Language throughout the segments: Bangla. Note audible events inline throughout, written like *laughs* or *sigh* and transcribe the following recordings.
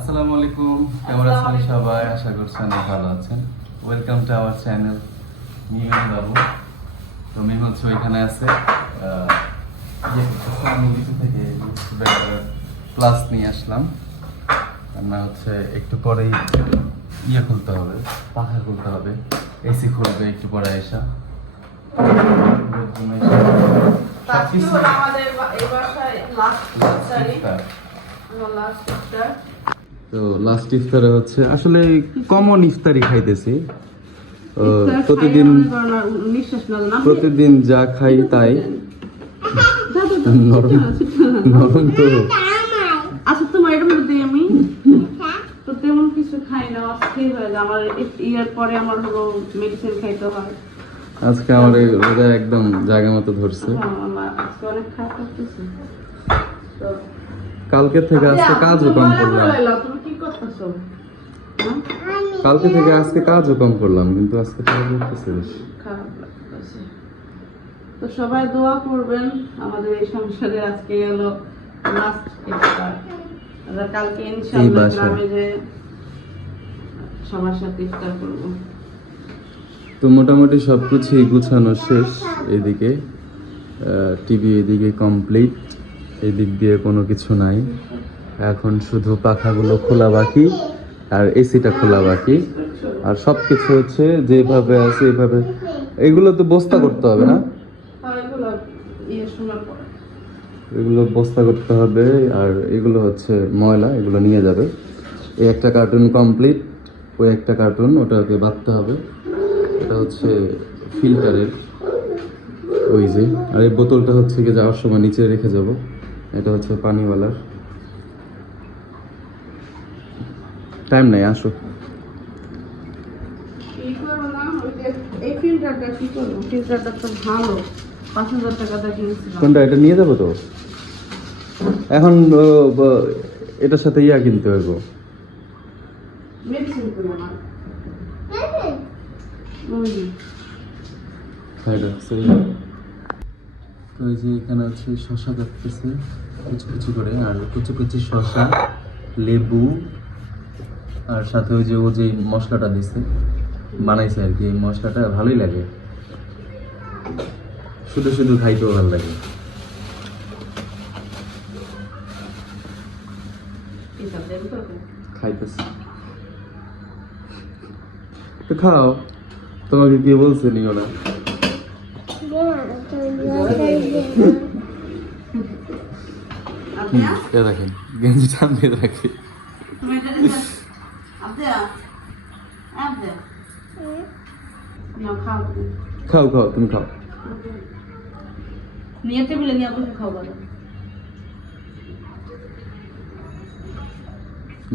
আসসালামু আলাইকুম কেমন আছেন সবাই? আশা করছি অনেক ভালো আছেন। ওয়েলকাম টু আওয়ার চ্যানেল মিমেন বাবু তো মিম হচ্ছে ওইখানে আছে। ইয়ে আমি কিছু থেকে ক্লাস নিয়ে আসলাম। না হচ্ছে একটু পরেই ইয়ে খুলতে হবে পাখা খুলতে হবে এসি খুলবে একটু পরে এসা। সবকিছু আমাদের এই বাসায় last ইফতারি। ইফতার। আমার last ইফতার। তো লাস্ট ইফতারে হচ্ছে আসলে কমন ইফতারি খাইতেছি প্রতিদিন প্রতিদিন যা খাই তাই। নরম নরম তো। আচ্ছা তোমার আমি তো তেমন কিছু খাই না অস্থির হয়ে যায়। আমার ইয়ার পরে আমার হলো মেডিসিন খাইতে হয়। আজকে আমার রোজা একদম জায়গা মতো ধরছে। হ্যাঁ, কালকে থেকে আজকে কাজও কম করলাম। করতেছো? কালকে থেকে আজকে কাজও কম করলাম কিন্তু আজকে করতেছে বেশি। খারাপ লাগতেছে। তো সবাই দোয়া করবেন আমাদের এই সংসারে আজকে গেল লাস্ট ইফতার। কালকে ইনশাআল্লাহ গ্রামে যে সবার সাথে ইফতার করব। তো মোটামুটি সব কিছুই গুছানো শেষ এদিকে টিভি এদিকে কমপ্লিট এদিক দিয়ে কোনো কিছু নাই। এখন শুধু পাখাগুলো খোলা বাকি আর এসিটা খোলা বাকি। আর সব কিছু হচ্ছে যেভাবে আছে এভাবে। এগুলো তো বস্তা করতে হবে না? এগুলো ইয়ে এগুলো বস্তা করতে হবে আর এগুলো হচ্ছে ময়লা এগুলো নিয়ে যাবে। এই একটা কার্টুন কমপ্লিট। ওই একটা কার্টুন ওটাকে বাঁধতে হবে। এটা হচ্ছে ফিল্টারের। ওই যে। আর এই বোতলটা হচ্ছে কি যাওয়ার সময় নিচে রেখে যাব। এটা হচ্ছে পানিওয়ালার টাইম নাই আসো কি করব না ওই যে এই ফিল্টারটা কি করব ফিল্টারটা তো ভালো পাঁচ হাজার টাকাটা কিনেছিলাম। কোনটা এটা নিয়ে যাব তো? এখন এটার সাথে ইয়া কিনতে ওই সাইড হচ্ছে তো এই যে এখানে হচ্ছে শশা কাটতেছে কুচি কুচি করে আর কুচি কুচি শশা লেবু আর সাথে ওই যে ও যে মশলাটা দিছে বানাইছে আর কি এই মশলাটা ভালোই লাগে। শুধু শুধু খাইতেও ভালো লাগে। দেবো তো খাও। তোমাকে কি বলছে নিও না? এ দেখেন গেঞ্জি টানতে রাখি তুমি এটা দেখো আব্দা আব্দা নাও খাও তুমি। খাও খাও তুমি খাও। নিয়ে টেবিলে নিয়ে খাও বলো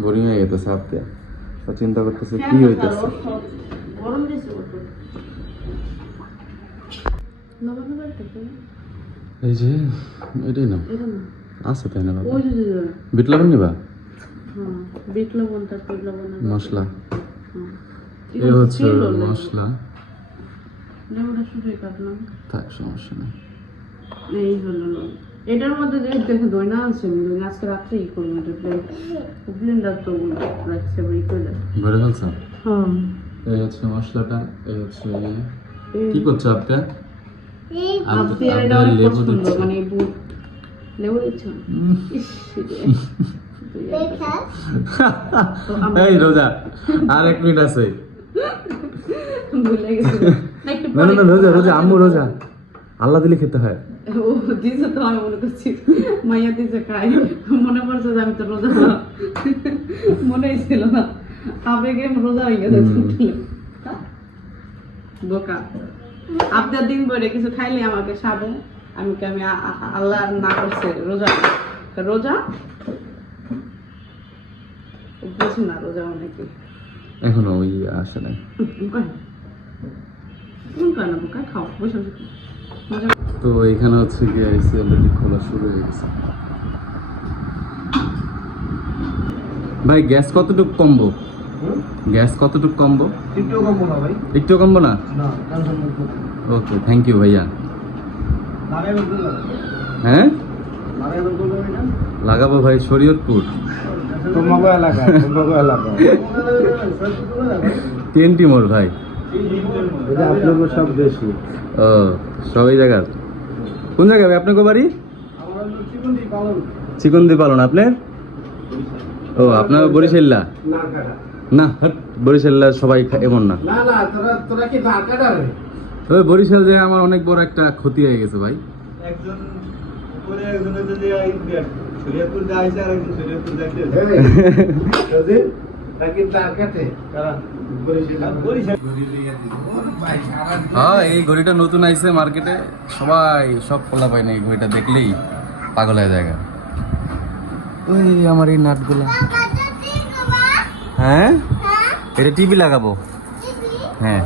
বোরিং হয়ে গেছে চিন্তা করতেছে কি হইতেছে? গরম দিছে এই যে এটাই না? এটা না। আছে তাই না বাবা? ওই যে যে, যে, বিট লবণ নিবা? হ্যাঁ বিট লবণ তারপর লবণ মশলা। হ্যাঁ। এ হচ্ছে ছিল কাটলাম থাক সমস্যা নেই। এই হলো এটার মধ্যে যে দেখে দইনা আছে আমি দইনা আজকে রাত্রে ই করব এটা ব্লেন্ডার তো রাখছে করে। ভরে ফেলছো? হ্যাঁ। এই হচ্ছে মশলাটা এই হচ্ছে। কি করছ আপটা আপনি এটা মানে বুট লেবু দিচ্ছ? এই রোজা আর এক মিনিট আছে। ভুলে গেছি। না, না না রোজা রোজা আম্মু রোজা। আল্লাহ দিলে খেতে হয়। ও তো আমি মনে করছি। মাইয়া খাই। মনে পড়ছে যে আমি তো রোজা মনেই ছিল না। আবেগে রোজা হয়ে গেছে বোকা। আপনার দিন বলে কিছু খাইলে আমাকে সাবে আমি কি আমি আল্লাহ না করছে রোজা? রোজা? বুঝি না রোজা অনেকে এখনও ওই আসে নাই। কোন কারণে বোকা খাও বসে বসে মজা তো এখানে হচ্ছে গিয়ে অলরেডি খোলা শুরু হয়ে গেছে। ভাই গ্যাস কতটুকু কমবো? গ্যাস কতটুকু কমবো? একটু কম না ভাই। একটু কমবো না? ওকে থ্যাংক ইউ ভাইয়া। হ্যাঁ? লাগাবো ভাই শরীয়তপুর। তোমাকে এলাকা তোমাকে এলাকা টিএনটি *laughs* মোড় ভাই। সব ও সবই জায়গার। কোন জায়গায় ভাই আপনার বাড়ি? চিকন্দি পালন আপনার? ও আপনার বরিশাল্লা? না কাটা বরিশাল্লা সবাই এমন না। না না তোরা তোরা কি না কাটা রে? ওই বরিশাল যে আমার অনেক বড় একটা ক্ষতি হয়ে গেছে ভাই। একজন *laughs* হ্যাঁ এই ঘড়িটা নতুন আইছে মার্কেটে। সবাই সব খোলা পায় না এই ঘড়িটা দেখলেই পাগল হয়ে যায় ওই আমার এই নাটগুলা। হ্যাঁ? এটা টিভি লাগাবো। হ্যাঁ।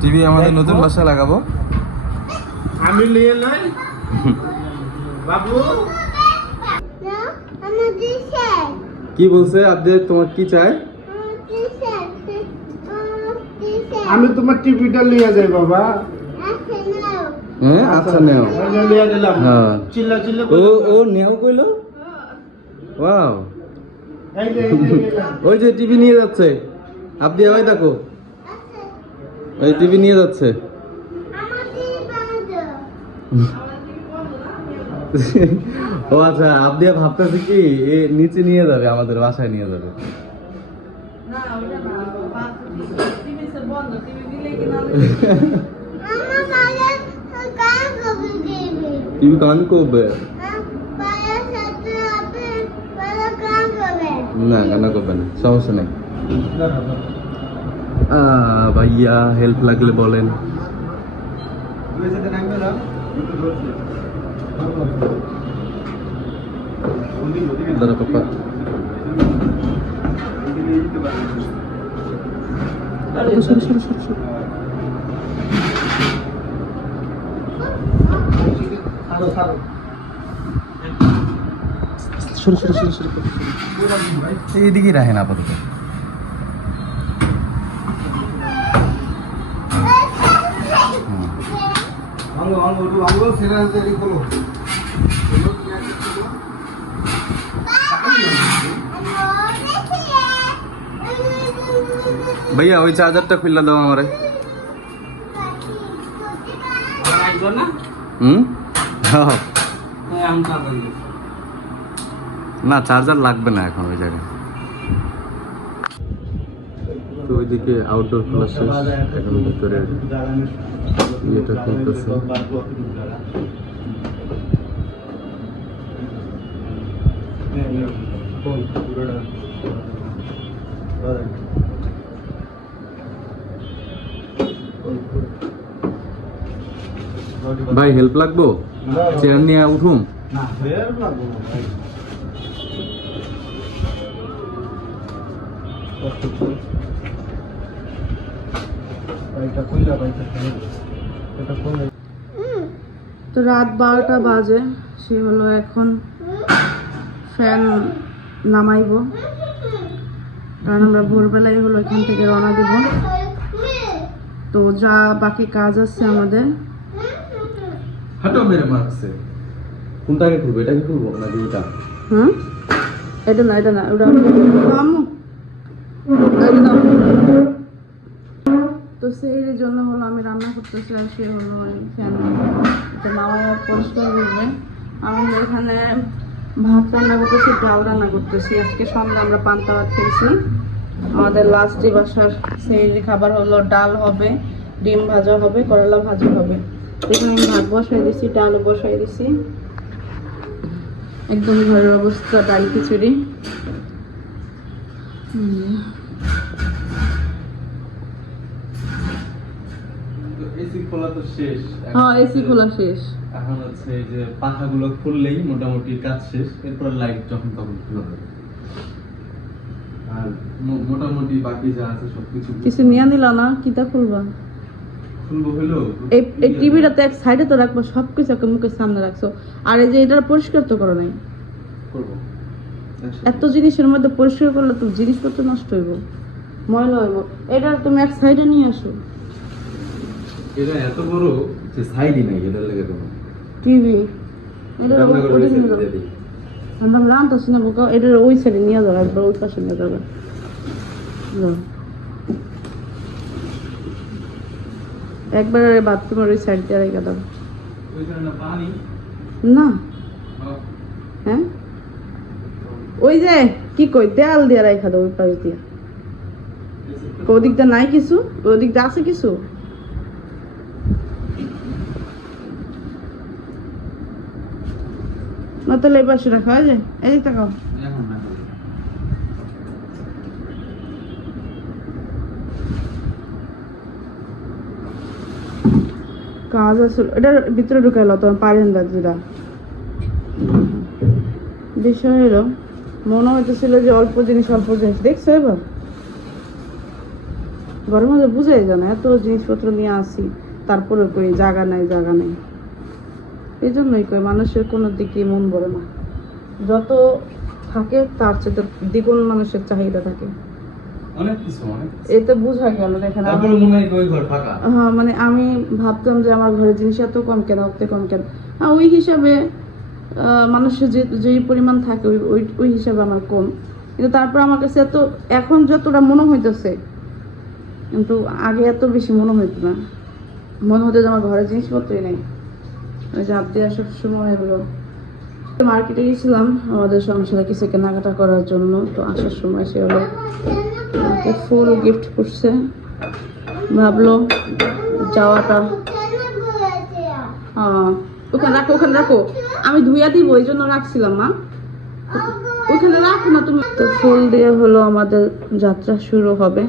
টিভি আমাদের নতুন বাসা লাগাবো। আমি নিয়ে নাই। বাবু? কি বলছে আপনি তোমার কি চাই? আমি তোমার টিভিটা নিয়ে যাই বাবা। হ্যাঁ আচ্ছা নেও। দিলাম হ্যাঁ। চিল্লা চিল্লা ও ও নেও কইলো? ওয়াও। ওই যে টিভি নিয়ে যাচ্ছে। আপনি ওই দেখো। ওই টিভি নিয়ে যাচ্ছে। *laughs* *laughs* ও আচ্ছা আপনি ভাবতেছে কি এ নিচে নিয়ে যাবে আমাদের বাসায় নিয়ে যাবে। না ওটা না টিভি সে বন্ধ টিভি দিলে কি না টিভি কান করবে? না কান্না করবে না সমস্যা নেই। আহ, ভাইয়া হেল্প লাগলে বলেন। দুই সাথে নামবে না একটু ধরছে দাদা পাপা ছাড়ো ছাড়ো শুরু শুরু শুরু শুরু। এইদিকে রাখেন আপাতত। ভাঙো ভাঙো একটু ভাঙো সেটা ভাইয়া ওই চার্জারটা খুললা দাও আমারে। হুম? হ্যাঁ। না চার্জার লাগবে না এখন ওই জায়গায়। তো ওইদিকে আউটডোর খোলা শেষ এখন ভিতরে ইয়েটা খুলতেছে। ভাই হেল্প লাগবো? চেয়ার নিয়ে উঠুম? না ফের লাগবো না ভাই। এটা কইলা ভাই এটা কইলা তো রাত বারোটা বাজে সে হলো এখন ফ্যান নামাইবো। কারণ আমরা ভোরবেলায় হলো এখান থেকে রওনা দেব। তো যা বাকি কাজ আছে আমাদের হাঁটো মেরে মারছে। কোনটাকে খুলবো এটাকে নাকি এটা হুম? এটা না এটা না, ওটা আম্মু। তো সেই জন্য হলো আমি রান্না করতেছি, আর সে হলো ফ্যান। নামায় পরিষ্কার করবে। আমি এখানে ভাত রান্না করতেছি, ডাল রান্না করতেছি। আজকে সন্ধ্যা আমরা পান্তা ভাত খেয়েছি। আমাদের লাস্টে বাসার সেই খাবার হলো ডাল হবে, ডিম ভাজা হবে, করলা ভাজা হবে। এখানে আমি ভাত বসাই দিছি ডাল বসাই দিছি। একদম ঘরের অবস্থা ডাল খিচুড়ি। খোলা শেষ। হ্যাঁ এসি খোলা শেষ। এখন হচ্ছে যে পাখাগুলো খুললেই মোটামুটি কাজ শেষ এরপর লাইট যখন তখন খুলে দেবে আর মোটামুটি বাকি যা আছে সবকিছু কিছু নিয়ে নিল না? কিতা খুলবা? এই এই টিভিটা তো এক সাইডে তো রাখব সব কিছু একে মুখের সামনে রাখছো। আর এই যে এটা পরিষ্কার তো করো নাই। এত জিনিসের মধ্যে পরিষ্কার করলে তো জিনিসপত্র নষ্ট হইব। ময়লা হইব। এটা তুমি এক সাইডে নিয়ে আসো। এটা এত বড় যে সাইডই নাই এটা লেগে দেবো টিভি। এটা আমরা রান্তাছি না বোকা এটা ওই সাইডে নিয়ে যাব একবার ওই পাশে নিয়ে যাব। যাও। একবার বাথরুমের ওই সাইড দিয়ে রেখে দাও। ওইখানে না পানি? না। হ্যাঁ। ওই যে কি কই দেয়াল দিয়ে রেখা দাও ওই পাশ দিয়ে। ওদিকটা নাই কিছু? ওদিকটা আছে কিছু? না তাহলে এই পাশে রাখা হয় যে এই দিকটা খাও এখন না কাজ আছে এটার ভিতরে ঢুকাইলো তোমার পারেন যেটা। বিষয় হলো, মনে হইতেছিল যে অল্প জিনিস অল্প জিনিস। দেখছ এবার? ঘরের মধ্যে বুঝাই যায় না, এত জিনিসপত্র নিয়ে আসি তারপরে কই জায়গা নাই জায়গা নাই। এই জন্যই কই মানুষের কোনো দিকে মন ভরে না। যত থাকে, তার চেয়ে দ্বিগুণ মানুষের চাহিদা থাকে। অনেক কিছু অনেক এতে বোঝা গেল দেখেন তারপরে মনে হয় ওই ঘর ফাঁকা? হ্যাঁ মানে আমি ভাবতাম যে আমার ঘরে জিনিস এত কম কেন অত কম কেন? হ্যাঁ ওই হিসাবে মানুষের যে যেই পরিমাণ থাকে ওই ওই ওই হিসাবে আমার কম। কিন্তু তারপর আমার কাছে এত এখন যতটা মনে হইতেছে কিন্তু আগে এত বেশি মনে হইতো না। মনে হতো যে আমার ঘরে জিনিসপত্রই নেই। ওই যে আপনি আসার সময় হলো। মার্কেটে গেছিলাম, আমাদের সংসারে কিছু কেনাকাটা করার জন্য, তো আসার সময় সে হলো ফুল গিফট করছে। ভাবলো যাওয়াটা। ওখানে রাখো ওখানে রাখো। আমি ধুইয়া দিব ওই জন্য রাখছিলাম, মা। ওখানে রাখো না তুমি। তো ফুল দিয়ে হলো আমাদের যাত্রা শুরু হবে।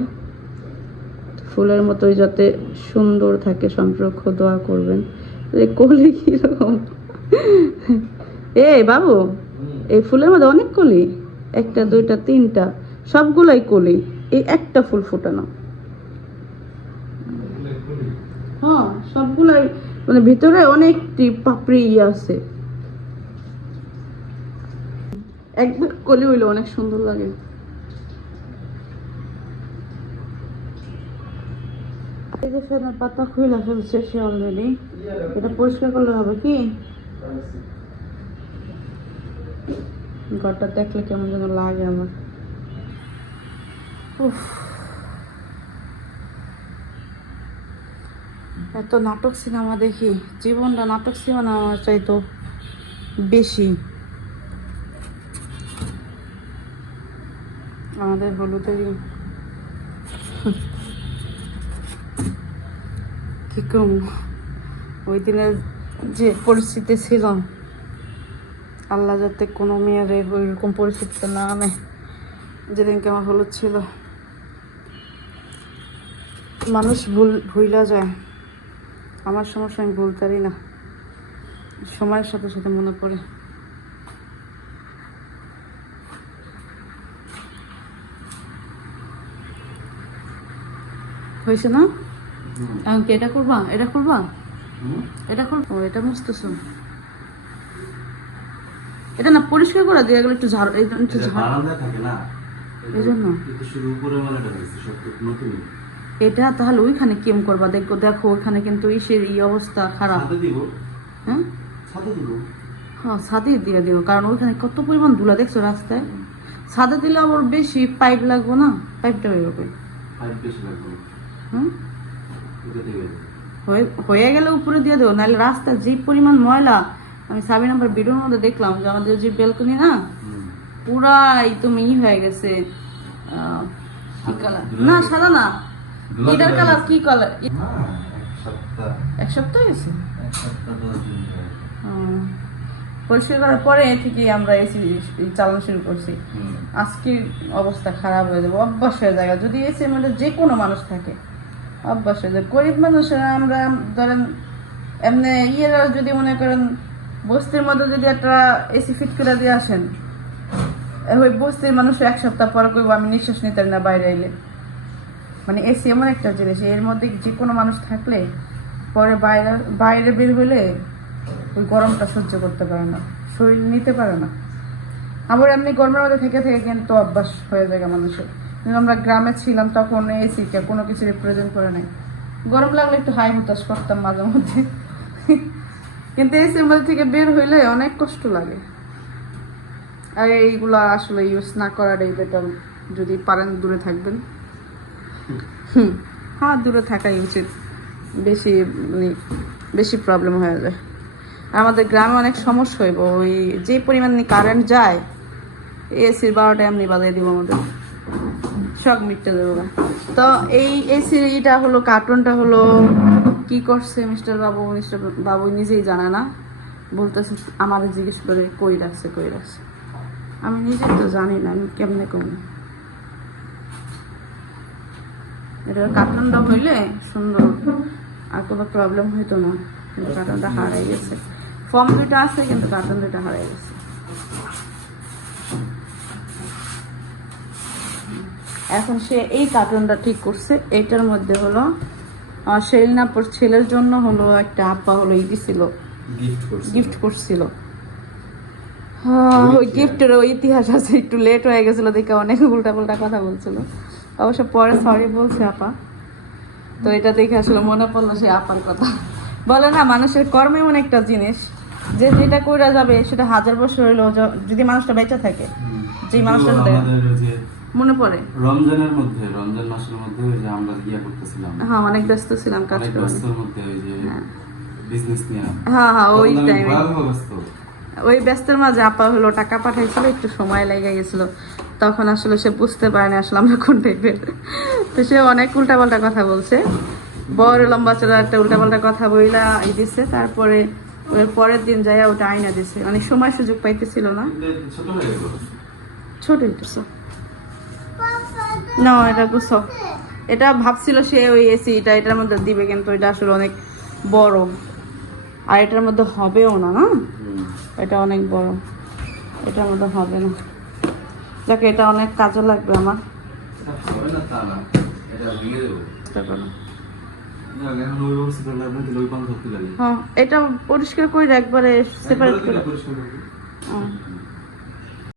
ফুলের মতোই যাতে সুন্দর থাকে সম্পর্ক দোয়া করবেন। কলি কীরকম? এ বাবু, এই ফুলের মধ্যে অনেক কলি। একটা, দুইটা, তিনটা, সবগুলাই কলি। এই একটা ফুল ফোটানো। হ্যাঁ সবগুলাই মানে ভিতরে অনেকটি পাপড়ি ইয়ে আছে। একবার কলি হইল অনেক সুন্দর লাগে। এই যে পাতা খুইলা ফেলছে সে অলরেডি এটা পরিষ্কার করলে হবে কি? ঘরটা দেখলে কেমন যেন লাগে আমার। উফ। এত নাটক সিনেমা দেখি, জীবনটা নাটক সিনেমা চাইতো বেশি। আমাদের হলুদেরই কি কম ওই দিনের যে পরিস্থিতি ছিল আল্লাহ যাতে কোনো মেয়ের ওইরকম পরিস্থিতিতে না আনে। যেদিনকে আমার হলুদ ছিল। মানুষ ভুল ভুইলা যায়। আমার সমস্যা আমি ভুলতারি না। সময়ের সাথে সাথে মনে পড়ে। হয়েছে না? এখন কি এটা করবা? এটা করবা? এটা করব এটা মুছতেছো। এটা না পরিষ্কার করা দিয়ে গেলে একটু ঝাড় এই জন্য একটু ঝাড়। থাকে না? এই জন্য? এটা তাহলে ওইখানে কেম করবা? দেখো দেখো ওইখানে কিন্তু ইসের এই অবস্থা খারাপ। হ্যাঁ? হ্যাঁ ছাদে দিয়ে দিও কারণ ওইখানে কত পরিমাণ ধুলা দেখছ রাস্তায়? ছাদে দিলে আবার বেশি পাইপ লাগবো না? পাইপটা বেরোবে পাইপ বেশি লাগবে। হুম? হয়ে হয়ে গেলে উপরে দিয়ে দেবো নাহলে রাস্তার যে পরিমাণ ময়লা আমি সাবি নাম্বার ভিডিওর মধ্যে দেখলাম যে আমাদের যে বেলকনি না। পুরাই তুমি হয়ে গেছে না সাদা না এটার কালার। কি কালার এক সপ্তাহ গেছে। পরিষ্কার করার পরে থেকে আমরা এসি চালানো শুরু করছি। আজকে অবস্থা খারাপ হয়ে যাবে অভ্যাস হয়ে যায় যদি এসির মধ্যে যে কোনো মানুষ থাকে অভ্যাস হয়ে যায় গরিব মানুষেরা আমরা ধরেন এমনি ইয়েরা যদি মনে করেন বস্তির মধ্যে যদি একটা এসি ফিট করে দিয়ে আসেন ওই বস্তির মানুষ এক সপ্তাহ পর করব আমি নিঃশ্বাস নিতে পারি না, বাইরে এলে মানে এসি এমন একটা জিনিস, এর মধ্যে যে কোনো মানুষ থাকলে পরে বাইরে বাইরে বের হলে ওই গরমটা সহ্য করতে পারে না, শরীর নিতে পারে না। আবার এমনি গরমের মধ্যে থেকে থেকে কিন্তু অভ্যাস হয়ে যায় মানুষের। কিন্তু আমরা গ্রামে ছিলাম তখন এসিটা কোনো কিছু রিপ্রেজেন্ট করে নাই। গরম লাগলে একটু হাই হতাশ করতাম মাঝে মধ্যে। কিন্তু এসির মধ্যে থেকে বের হইলে অনেক কষ্ট লাগে। আর এইগুলা আসলে ইউজ না করাটাই বেটার যদি পারেন দূরে থাকবেন। হুম। হ্যাঁ দূরে থাকাই উচিত। বেশি মানে বেশি প্রবলেম হয়ে যায়। আমাদের গ্রামে অনেক সমস্যা হইব। ওই যে পরিমাণ কারেন্ট যায় এসির বারোটা এমনি বাজাই দিব আমাদের। সব মিটটা দেবো না। তো এই এসির ইটা হলো কার্টুনটা হলো কি করছে মিস্টার বাবু? মিস্টার বাবু নিজেই জানে না। বলতেছে, আমার জিজ্ঞেস করে কই রাখছে কই রাখছে? আমি নিজে তো জানি না, আমি কেমনে কম? এটা কার্টুনটা হইলে সুন্দর, আর কোনো প্রবলেম হইতো না। কিন্তু কার্টুনটা হারাই গেছে। ফর্ম দুইটা আছে, কিন্তু কার্টুন দুইটা হারাই গেছে। এখন সে এই কার্টুনটা ঠিক করছে, এটার মধ্যে হলো শেরিনাপুর ছেলের জন্য হলো একটা আপা হলো ই দিছিল। গিফট করছিল। হ্যাঁ, ওই গিফটের ওই ইতিহাস। আছে একটু লেট হয়ে গেছিল দেখে অনেক উল্টা পাল্টা কথা বলছিল। অবশ্য পরে সরি বলছে আপা। তো এটা দেখে আসলে মনে পড়ল সেই আপার কথা। বলে না মানুষের কর্ম এমন একটা জিনিস যে যেটা কইরা যাবে সেটা হাজার বছর হইলেও য- যদি মানুষটা বেঁচে থাকে যে মানুষটার মনে পড়ে? রমজানের মধ্যে রমজান মাসের মধ্যে যে আমরা ইয়া করতেছিলাম। হ্যাঁ অনেক ব্যস্ত ছিলাম কাজ করে। ব্যস্তর মধ্যে ওই যে হ্যাঁ। বিজনেস নিয়ে। হ্যাঁ হ্যাঁ ওই টাইমে ওই ব্যস্তের মাঝে আপা হলো টাকা পাঠাইছিল একটু সময় লেগে গেছিল। তখন আসলে সে বুঝতে পারেনি আসলে আমরা কোন টাইপের তো সে অনেক উল্টাপাল্টা কথা বলছে। বড় লম্বা চড়া একটা উল্টাপাল্টা কথা বইলা ই দিছে। তারপরে ওর পরের দিন যাইয়া ওটা আইনা দিছে। অনেক সময় সুযোগ পাইতেছিল না। ছোট হয়ে গেল। ছোট না এটা গুছো এটা ভাবছিল সে ওই এসি এটা এটার মধ্যে দিবে কিন্তু এটা আসলে অনেক বড়। আর এটার মধ্যে হবেও না না? এটা অনেক বড়। এটার মধ্যে হবে না। যাকে এটা অনেক কাজে লাগবে আমার। হ্যাঁ এটা পরিষ্কার করে একবারে সেপারেট করে।